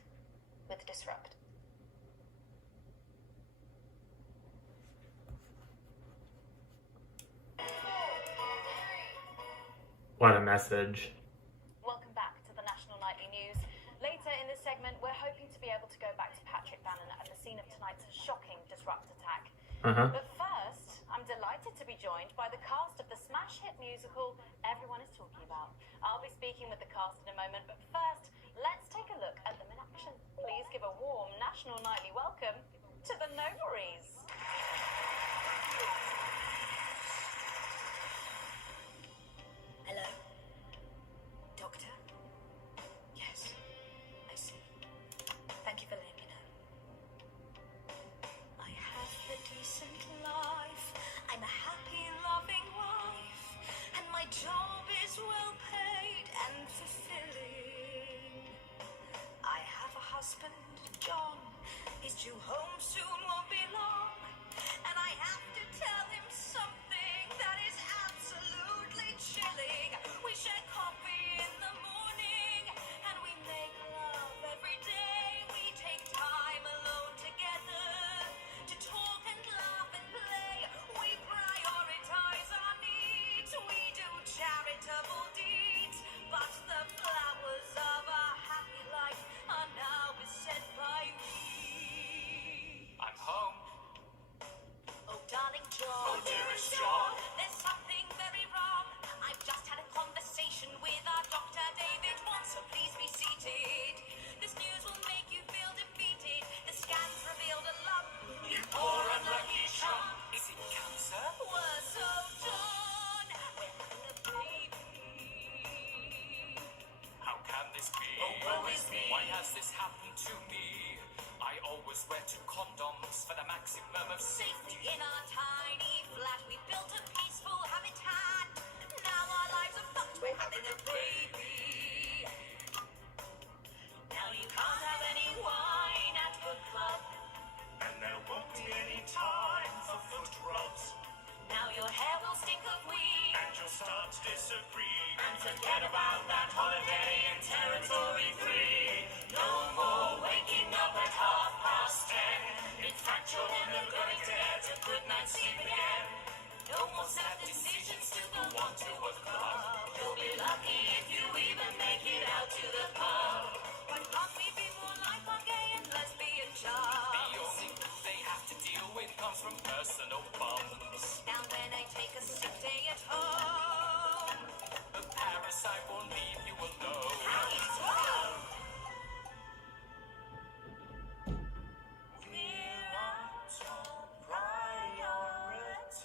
with Disrupt. What a message. Welcome back to the National Nightly News. Later in this segment, we're hoping to be able to go back to Patrick Bannon at the scene of tonight's shocking Disrupt attack. But first, I'm delighted to be joined by the cast of the smash hit musical everyone is talking about. I'll be speaking with the cast in a moment, but first, let's take a look at them in action. Please give a warm National Nightly welcome to the Novaries. Hello? Doctor? Yes, I see. Thank you for letting me know. I have a decent life. I'm a happy, loving wife. And my job is well paid and fulfilling. I have a husband, John. He's due home soon, won't be long. And I have to tell him something that is absolutely chilling. We share coffee in the morning, and we make love every day. We take time alone together to talk and laugh and play. We prioritize our needs. We do charitable deeds. But the flowers of our happy life are now beset by weeds. I'm home. Oh, darling John. Oh, dearest John. There's something very wrong. I've just had a conversation with our doctor, David Watts, so please be seated. This news will make you feel defeated. The scans revealed a lump. You poor unlucky chump. Is it cancer? We're so done. We're having a baby. How can this be? Oh, woe is me. Why has this happened to me? I always wear 2 condoms for the maximum of Safety in our tiny flat. We built a peaceful habitat. Now our lives are fucked. We're having a baby. Now you can't have any wine at the club. And there won't be any time for foot rubs. Now your hair will stink of weed. And you'll start to disagree. And forget about that holiday in territory 3. No more waking up at 10:30. In fact, you're never going to get a good night's sleep again. No more sad decisions to go Want to a club? You'll be lucky if you even make it out to the pub. Why can't we be more like our gay and lesbian The chums? only thing they have to deal with comes from personal bums. Now when I take a sick day at home, The parasite won't leave you alone. how you throw. We're our top priority.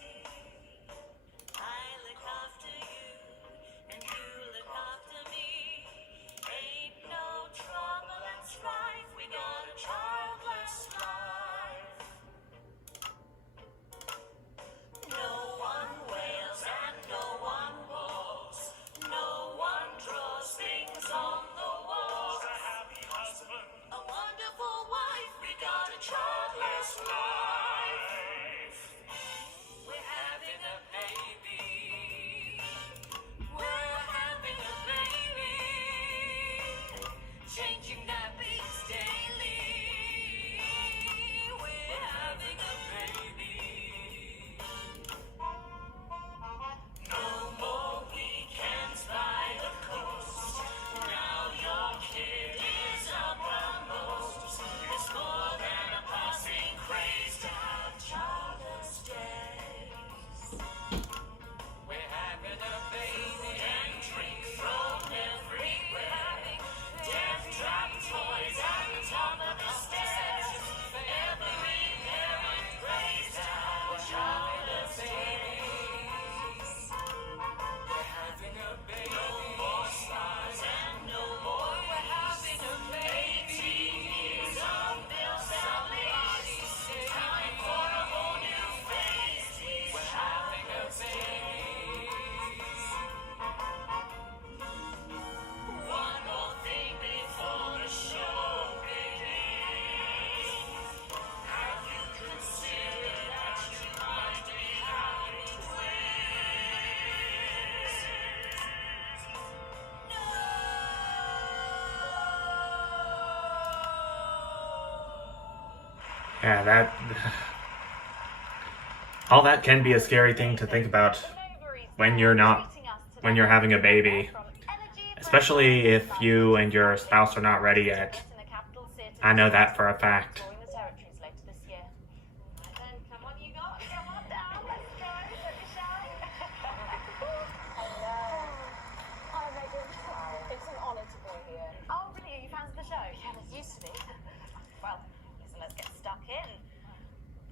Yeah, that... all that can be a scary thing to think about when you're having a baby. Especially if you and your spouse are not ready yet. I know that for a fact. Come on, you got. Come on down. Let's go. Don't be shy. Hello. Hi, Megan. It's an honour to be here. Oh, really? Are you fans of the show? Yeah, it used to be. Well, so let's get stuck in.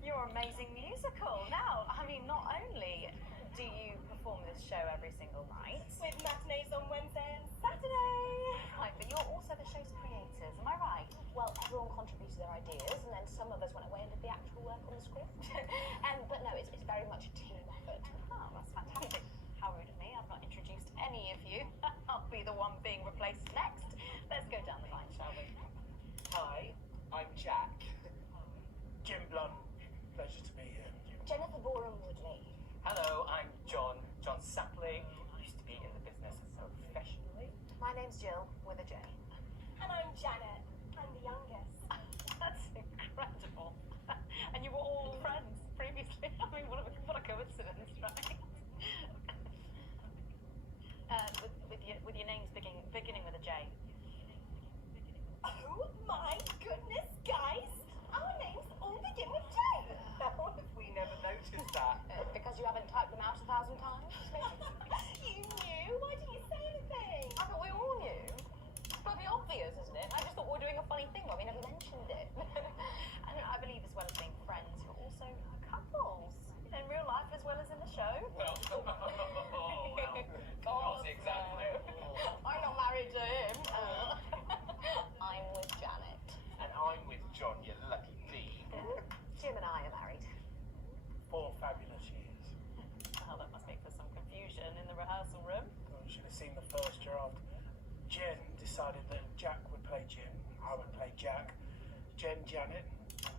Your amazing musical. Now, I mean, not only do you perform this show every single night, with matinees on Wednesday and Saturday, right, but you're also the show's creators, am I right? Well, everyone contributed their ideas, and then some of us went away and did the actual work on the script. But no, it's very much a team effort. Oh, that's fantastic. How rude of me, I've not introduced any of you. I'll be the one being replaced next. Let's go down the line, shall we? Hi, I'm Jack. Jim Blunt. Pleasure to be here. Jennifer Boren-Woodley. Hello, I'm John Sapling. Used to be in the business professionally. My name's Jill, with a J. And I'm Janet. I'm the youngest. That's incredible. And you were all friends previously. I mean, what a coincidence, right? With your names beginning with a J. Oh my goodness, guys! Our names all begin with J. How have we never noticed that? Because you haven't typed them out 1,000 times, maybe? You knew? Why didn't you say anything? I thought we all knew. It's pretty obvious, isn't it? I just thought we were doing a funny thing, but we never mentioned it. And I believe as well as being friends, you're also couples. In real life as well as in the show. Well, God, not exactly. I'm not married to him. I'm with Janet. And I'm with John, you lucky bee. Jim and I are married. 4 fabulous years. Oh, that must make for some confusion in the rehearsal room. Well, you should have seen the first draft. Jen decided that Jack would play Jim, I would play Jack, Jen Janet,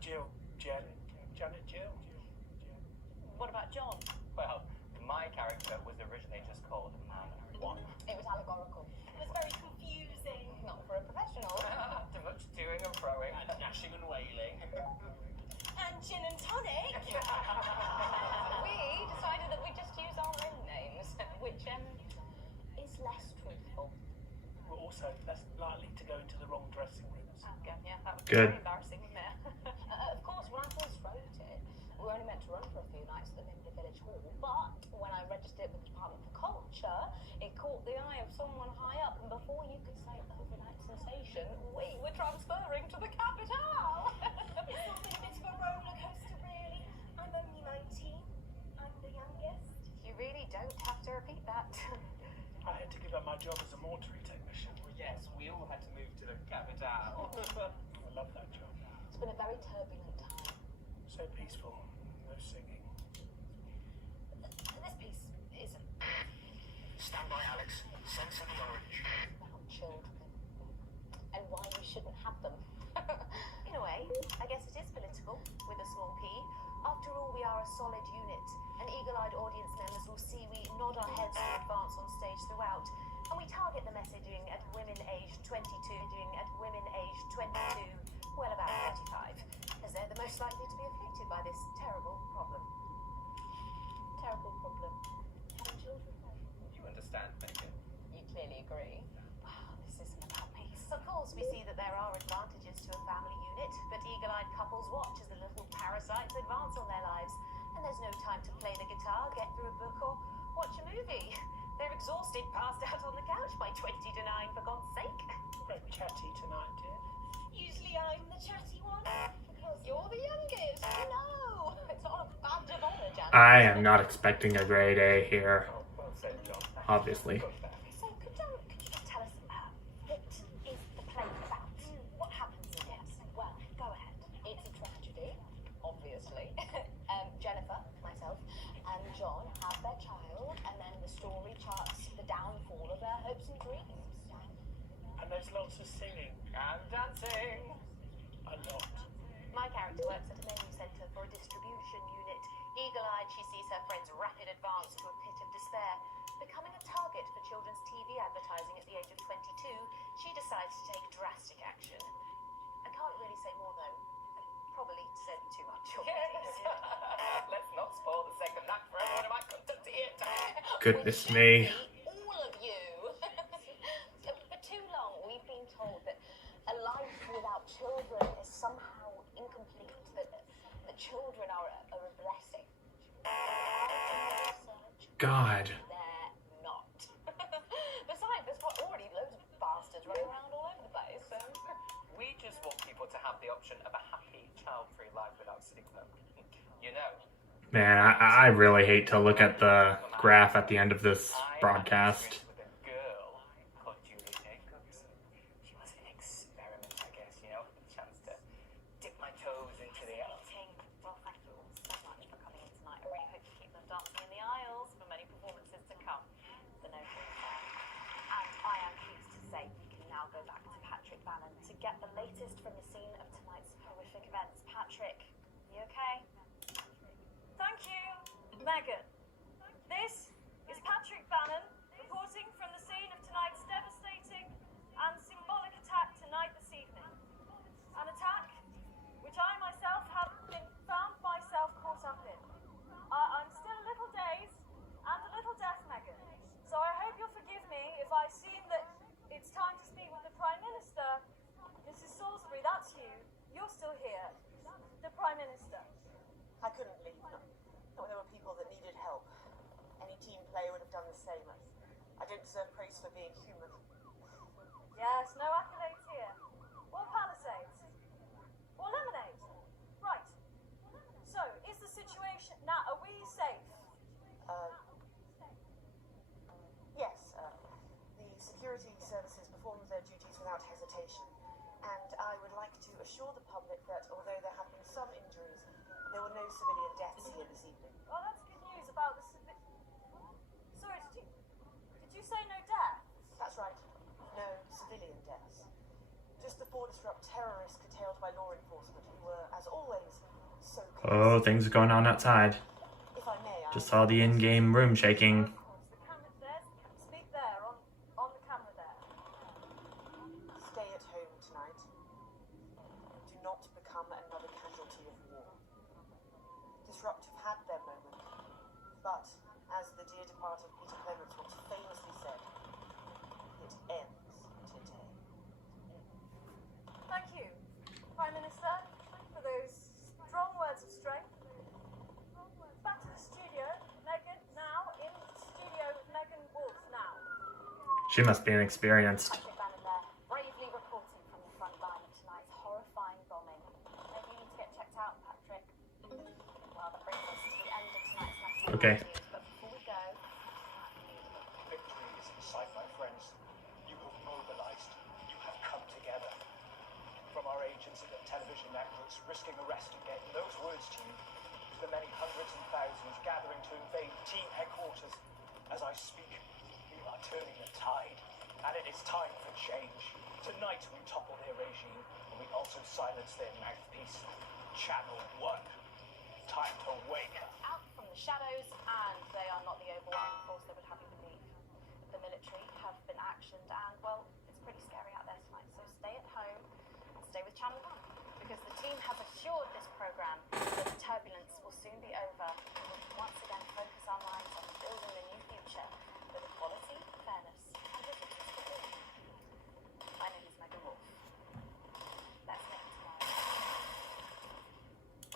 Jill Jen, Janet Jill. What about John? Well, my character was originally just called Man 1. It was allegorical. It was very confusing. Not for a professional. Too much doing and throwing. And gnashing and wailing. And gin and tonic. We decided that we'd just use our own names, which is less truthful. We're also less likely to go into the wrong dressing rooms. Okay, yeah, that would be Good. very embarrassing, wouldn't it? Of course, when I first wrote it, we were only meant to run for a few nights at the Limbley Village Hall, but when I registered it with the Department for Culture, it caught the eye of someone high up, and before you could say overnight sensation, we were transferring to the capital. It's all been a bit of a roller coaster, really. I'm only 19. I'm the youngest. You really don't have to repeat that. I had to give up my job as a mortuary technician. Well, yes, we all had to move to the capital. I love that job. It's been a very turbulent time. So peaceful. No singing. This piece isn't Stand by, Alex. Sense of the orange. about children. And why we shouldn't have them. In a way, I guess it is political, with a small p. After all, we are a solid unit. And eagle-eyed audience members will see we nod our heads in advance on stage throughout. And we target the messaging at women aged 22, well, about 35, as they're the most likely to be afflicted by this terrible problem. Terrible problem. Having children. You understand, Megan? You clearly agree. This isn't about me. Of course, we see that there are advantages to a family unit, but eagle-eyed couples watch as the little parasites advance on their lives. And there's no time to play the guitar, get through a book, or watch a movie. They're exhausted, passed out on the couch by 20 to 9, for God's sake. Very chatty tonight, dear. Usually I'm the chatty one. Because You're the youngest. No, it's not a badge of honor, Janet. I am not expecting a grade A here, Oh, well said, John. obviously. So could you just tell us what is the play about? What happens in it? Well, go ahead. It's a tragedy, obviously. Jennifer, myself, and John have their child, and then the story charts the downfall of their hopes and dreams. And there's lots of singing. And dancing. A lot. My character works at a menu centre for a distribution unit. Eagle-eyed, she sees her friend's rapid advance to a pit of despair. Becoming a target for children's TV advertising at the age of 22, she decides to take drastic action. I can't really say more, though. probably said too much Yes. Let's not spoil the second act for anyone who might come to theatre. Goodness me. All of you. For too long, we've been told that a life without children is somehow incomplete, that children are a blessing. God. They're not. Besides, there's already loads of bastards running around all over the place. We just want people to have the option of a happy, child-free life without stigma. You know. Man, I really hate to look at the graph at the end of this broadcast. With a girl called Julie Jacobs. She was an experiment, I guess, you know, a chance to dip my toes into the Well, thank you all so much for coming in tonight. I really hope you keep them dancing in the aisles for many performances to come. The note is there. And I am pleased to say we can now go back to Patrick Bannon to get the latest from the scene of tonight's horrific events. Patrick, you okay? Thank you, Megan. This is Patrick Bannon reporting from the scene of tonight's devastating and symbolic attack tonight this evening. An attack which I myself have found myself caught up in. I'm still a little dazed and a little deaf, Megan. So I hope you'll forgive me if I assume that it's time to speak with the Prime Minister. Mrs. Salisbury, that's you. You're still here. The Prime Minister. I couldn't leave. Not when there were people that needed help. Any team player would have done the same. I don't deserve praise for being human. Yes, no accolades here. Or Palisades. Or lemonade. Right. So, is the situation... Now, are we safe? Yes, the security services performed their duties without hesitation. And I would like to assure the public that although there have been some injuries, there were no civilian deaths here this evening. Oh, that's good news about the Sorry, did you say no death? That's right. No civilian deaths. Just the four disrupt terrorists curtailed by law enforcement who were, as always, so Oh, things are going on outside. If I may, Just saw the in-game room shaking. The camera there. Speak there, on the camera there. Stay at home tonight. Do not become another casualty of war. Disrupt have had their moment, but as the dear departed Peter Clements once famously said, it ends today. Thank you, Prime Minister, for those strong words of strength. Back to the studio. Megan, now in the studio with Megan Wolf now. She must be inexperienced. Patrick Bannon there, bravely reporting from the front line of tonight's horrifying bombing. Maybe you need to get checked out, Patrick. Well, that brings us to the end of tonight's national Okay. news, but before we go, Victory is in sight, my friends. You have mobilized. You have come together. From our agents at the television networks risking arrest and getting those words to you, to the many hundreds and thousands gathering to invade team headquarters. As I speak, we are turning the tide, and it is time for change. Tonight we topple their regime, and we also silence their mouthpiece. Channel 1. Time to wake up. out from the shadows, and they are not the overwhelming force they would have you believe. The military have been actioned, and, well, it's pretty scary out there tonight, so stay at home and stay with Channel 1, because the team has assured this programme that the turbulence will soon be over, and we'll once again focus our minds on building the new future with equality, fairness, and resilience for all. My name is Megan Wolf. Let's meet tomorrow.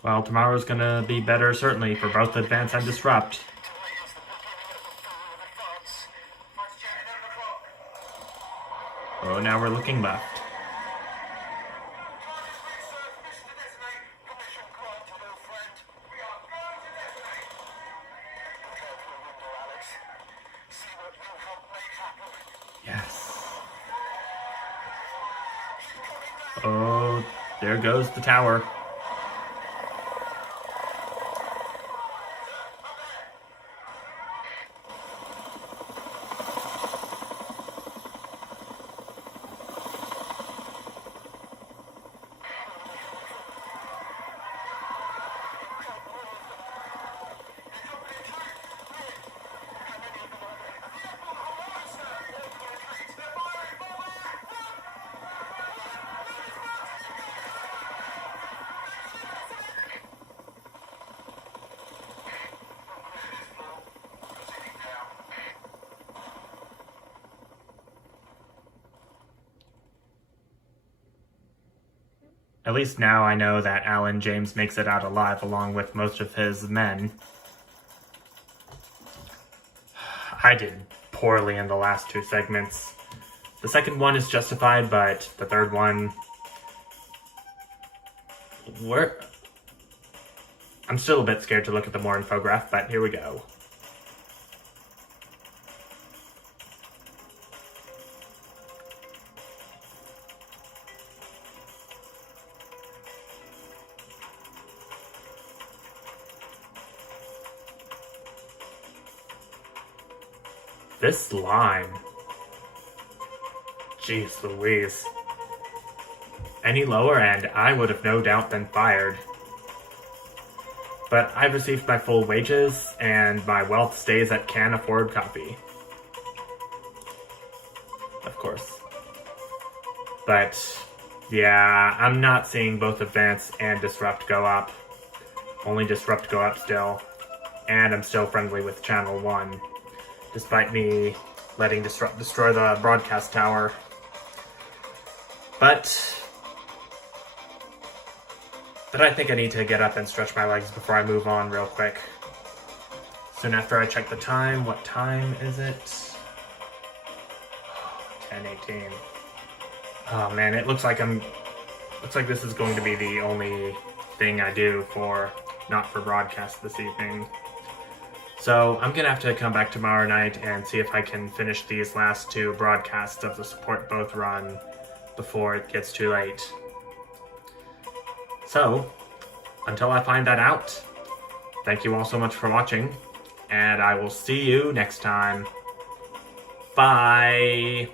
Well, tomorrow's gonna be better, certainly, for both Advance and Disrupt. Oh, now we're looking left. Yes. Oh, there goes the tower. At least now I know that Alan James makes it out alive along with most of his men. I did poorly in the last two segments. The second one is justified, but the third one... I'm still a bit scared to look at the more infograph, but here we go. This line. Jeez Louise. Any lower and I would have no doubt been fired. But I've received my full wages, and my wealth stays at Can Afford Coffee. Of course. But, yeah, I'm not seeing both Advance and Disrupt go up. Only Disrupt go up still. And I'm still friendly with Channel 1. Despite me letting Disrupt destroy the broadcast tower. But I think I need to get up and stretch my legs before I move on real quick. Soon after I check the time. What time is it? 10:18. Oh man, it looks like this is going to be the only thing I do not for broadcast this evening. So I'm gonna have to come back tomorrow night and see if I can finish these last two broadcasts of the Support Both run before it gets too late. So, until I find that out, thank you all so much for watching, and I will see you next time. Bye!